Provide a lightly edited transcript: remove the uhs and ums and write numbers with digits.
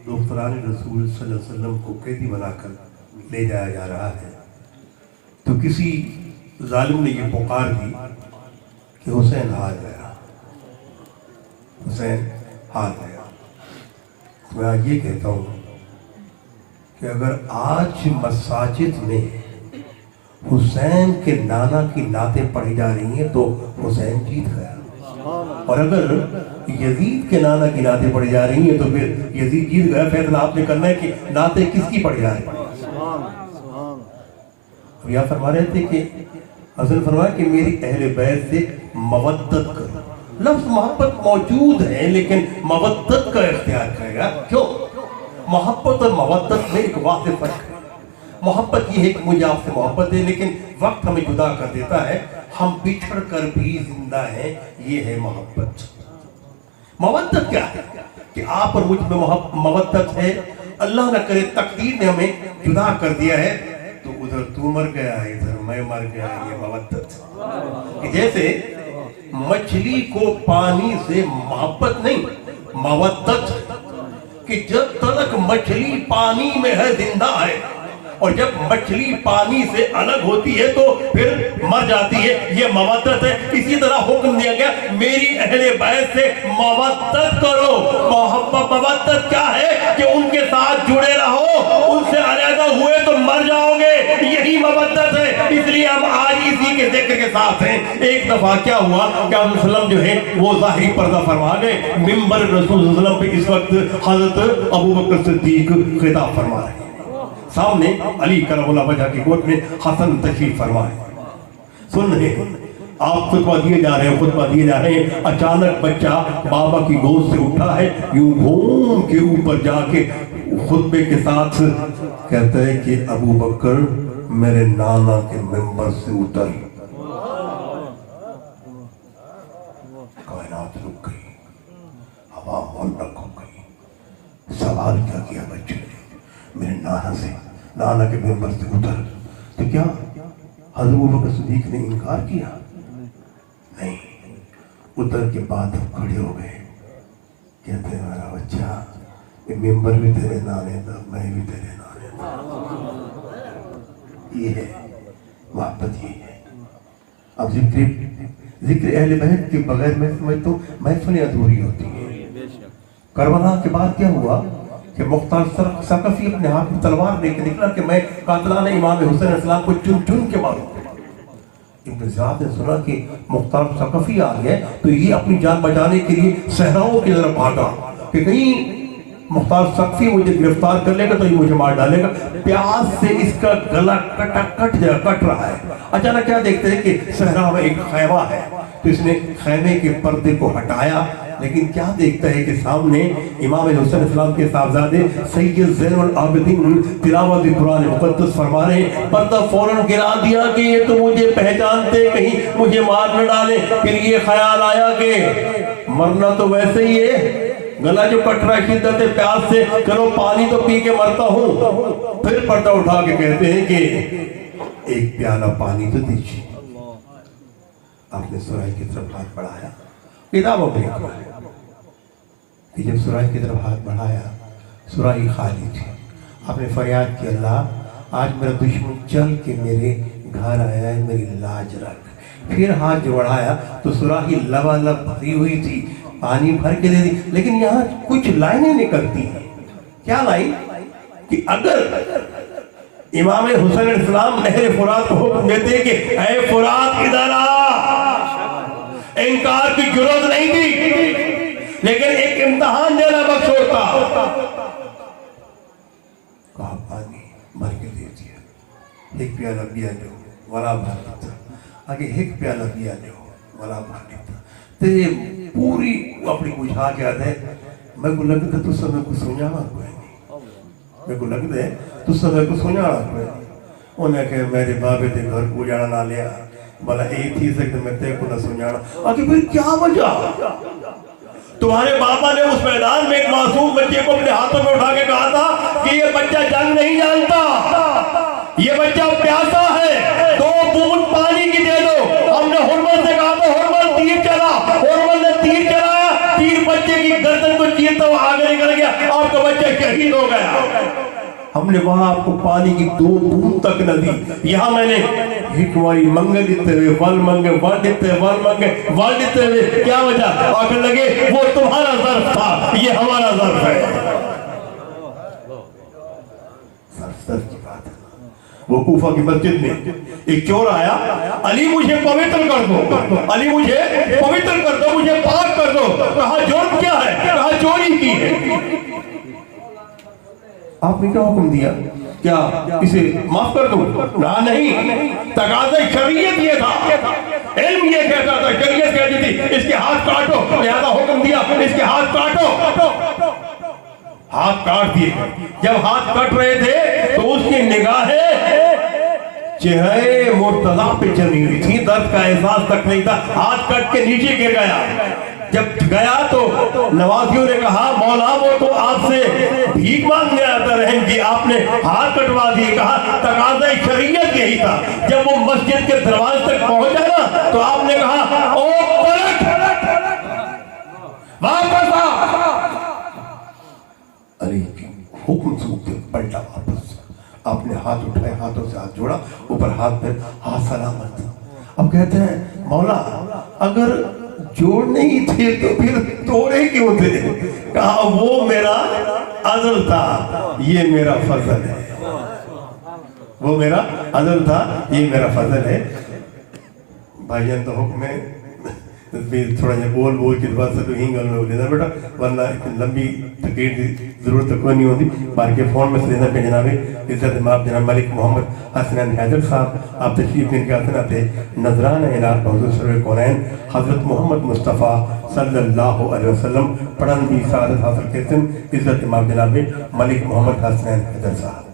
दोस्तरान रसूल सल्लल्लाहु अलैहि वसल्लम को कैदी बनाकर ले जाया जा रहा है, तो किसी जालिम ने ये पुकार दी कि हुसैन हार गया, हुसैन हार गया। मैं आज ये कहता हूँ कि अगर आज मसाजिद में हुसैन के नाना की नातें पढ़ी जा रही हैं तो हुसैन जीत गया, और अगर यजीद के नाना की नातें पढ़ी जा रही हैं तो फिर यजीद जीत गया। फैसला आपने करना है कि नातें किसकी पढ़ी जा रही हैं। अब यहाँ फरमा रहे थे कि हसन फरमाया कि मेरी अहले बैत से मवद्दत करो। लफ्ज़ मोहब्बत मौजूद है लेकिन मवद्दत का इख्तियार करेगा। क्यों? मोहब्बत और मवद्दत में एक वाज़ेह फर्क है। मोहब्बत ये है कि मुझे आपसे मोहब्बत है, लेकिन वक्त हमें जुदा कर देता है, हम बिछड़ कर भी जिंदा हैं, ये है मोहब्बत। मवद्दत क्या है कि आप और मुझ में मवद्दत है। अल्लाह न करे तकदीर ने हमें जुदा कर दिया है, तो उधर तू मर गया, इधर मैं मर गया, ये मवद्दत। कि जैसे मछली को पानी से मोहब्बत नहीं, मवद्दत, कि जब तक मछली पानी में है जिंदा है, और जब मछली पानी से अलग होती है तो फिर मर जाती है, ये मवद्दत है। इसी तरह हुक्म दिया गया मेरी अहले बैत से मवद्दत करो। मवद्दत क्या है कि उनके साथ जुड़े रहो, उनसे अलग हुए तो मर जाओगे, यही मवद्दत है। इसलिए हम आज इसी के जिक्र के साथ हैं। एक दफा क्या हुआ कि रसूलुल्लाह जो है वो ज़ाहिरी पर्दा फरमा गए। मिंबर रसूलुल्लाह पे इस वक्त हजरत अबू बकर सिद्दीक खिताब फरमा रहे हैं, सामने अली करमुल्लाह वजह की गोद में हसन तशरीफ फरमाए। सुन रहे आप, खुतबा दिए जा रहे हैं, खुतबा दिए जा रहे हैं। अचानक बच्चा बाबा की गोद से उठा है, यूं घूम के ऊपर जाके खुतबे के साथ कहता है कि अबू बकर मेरे नाना के मिंबर से उतर। कायनात रुक गई, हवा मुल्लक हो गई। सवाल क्या किया बच्चे ने, मेरे नाना के मिंबर से उतर। तो क्या हज़रत अबू बकर सिद्दीक ने इनकार किया? नहीं। उतर के बाद अब खड़े हो गए, कहते हैं मेरा बच्चा, ये मिंबर भी तेरे नाने था, मैं भी तेरे नाने था। ये है मोहब्बत, ये है। अब जिक्र अहले बैत के बगैर मैं समझता हूँ महफिलें अधूरी होती हैं। करबला के बाद क्या हुआ कि मुख्तार सकफी अपने हाथ में तलवार लेके निकला कि मैं कातलाने इमाम हुसैन इस्लाम को चुन चुन के मारूं। इब्न ज़ियाद ने सुना कि मुख्तार सकफी आ गया, तो ये अपनी जान बचाने के लिए सहराओं की तरफ भागा कि कहीं मुख्तार सकफी मुझे गिरफ्तार कर लेगा तो ये मुझे मार डालेगा। प्यास से इसका गला कट रहा है। अचानक क्या देखते हैं कि सहरा में एक खैमा है, तो इसने खैमे के पर्दे को हटाया, लेकिन क्या देखता है कि सामने इमाम हुसैन इस्लाम के साहबजादे सैयद ज़ैनुल आबिदीन तिलावत कुरान मुक़द्दस फरमा रहे हैं। पर्दा फौरन गिरा दिया कि ये तो मुझे पहचानते, कहीं मुझे मार न डाले। फिर ये ख्याल आया कि मरना तो वैसे ही है, गला जो कट रहा है शिद्दत प्यास से, चलो पानी तो पी के मरता हूँ। फिर पर्दा उठा के कहते हैं कि एक प्याला पानी तो दीजिए। आपने सुराही की तरफ हाथ बढ़ाया, किताबों में लिखा है कि जब सुराही की तरफ हाथ बढ़ाया, सुराही खाली थी। आपने फरियाद की, अल्लाह आज मेरा दुश्मन चल के मेरे घर आया है, मेरी लाज रख। फिर हाथ जो बढ़ाया तो सुराही लबालब भरी हुई थी, पानी भर के दे दी। लेकिन यहाँ कुछ लाइनें निकलती हैं। क्या लाइन? कि अगर इमाम हुसैन इस्लाम नहर फुरात को हुक्म देते कि ऐ फुरात इधर आ, इनकार की जरूरत नहीं थी, लेकिन एक इम्तिहान देना बख्श होता। कहा पानी भर के दे दिया। एक प्याला पिया लो, वला भर था। आगे एक प्याला पिया लो, वला भर था। तेरे पूरी अपनी बुझा के आते, मैं को लगता है तू समय को सुनाना कोई नहीं, मैं को लगता है तू समय को सुनाना कोई नहीं। उन्हें कहे मेरे बाबे के घर को जाना ना लिया, भला एक थी सकते मैं तेरे को न सुनाना। आगे फिर क्या वजह? तुम्हारे बाबा ने उस मैदान में एक मासूम बच्चे को अपने हाथों में उठा के कहा था कि ये बच्चा जंग नहीं जानता, ये बच्चा प्यासा है, 2 बूंद पानी की दे दो। हमने हुरमल से कहा तो हुरमल तीर चला, हुरमल ने तीर चलाया, तीर बच्चे की गर्दन को चीरता हुआ आगे निकल गया। आपको بچہ شہید ہو گیا، ہم نے وہاں آپ کو پانی کی 2 بوند تک نہ دی، یہاں میں نے ہکوائی منگے دیتے ہوئے ول منگے ول دیتے ول منگے ول دیتے ہوئے، کیا وجہ؟ آخر لگے وہ تمہارا ظرف تھا، یہ ہمارا ظرف ہے۔ ظرف کی بات ہے۔ وہ کوفہ کی مسجد میں ایک چور آیا، علی مجھے پوتر کر دو، علی مجھے پوتر کر دو، مجھے پاک کر دو۔ کہا جرم کیا ہے؟ کہا چوری کی ہے۔ آپ نے کیا حکم دیا؟ کیا اسے معاف کر دوں؟ نہیں، تقاضۂ شریعت یہ تھا، علم یہ کہتا تھا، شریعت کہتی تھی اس کے ہاتھ کاٹو، لہذا حکم دیا اس کے ہاتھ کاٹو۔ ہاتھ کاٹ دیے۔ جب ہاتھ کٹ رہے تھے تو اس کی نگاہیں چہرے مرتضیٰ پہ چلی ہوئی تھی، درد کا احساس تک نہیں تھا، ہاتھ کٹ کے نیچے گر گیا۔ جب گیا تو نوازیوں نے کہا مولا وہ تو آپ سے بھیک مانگنے آتا رحم کی، آپ نے ہاتھ کٹوا دیے۔ کہا تقاضۂ شریعت یہی تھا۔ جب وہ مسجد کے دروازے تک پہنچا نا تو آپ نے کہا او پلٹ، واپس آ۔ علی کی حکم سنتے پلٹا واپس، آپ نے ہاتھ اٹھائے، ہاتھوں سے ہاتھ جوڑا، اوپر ہاتھ پہ ہاتھ سلامت۔ اب کہتے ہیں مولا اگر جوڑنے ہی تھے تو پھر توڑے کیوں تھے؟ کہا وہ میرا عدل تھا، یہ میرا فضل ہے۔ وہ میرا عدل تھا، یہ میرا فضل ہے۔ بھائی جان تو حکم ہے تھوڑا جا بول کے بعد سے تو ہی گل میں لینا بیٹا، ورنہ اتنی لمبی تقریر کی ضرورت کوئی نہیں ہوتی۔ بار کے فون میں سے لینا پہ جناب عزت امام جناب ملک محمد حسنین حیدر صاحب آپ تشریف لے کے آتے نا تھے نذران اعلان حضور سرور کونین حضرت محمد مصطفیٰ صلی اللہ علیہ وسلم پڑھن بھی سعادت حاصل کرتے ہیں۔ عزت امام جناب ملک محمد حسنین حیدر صاحب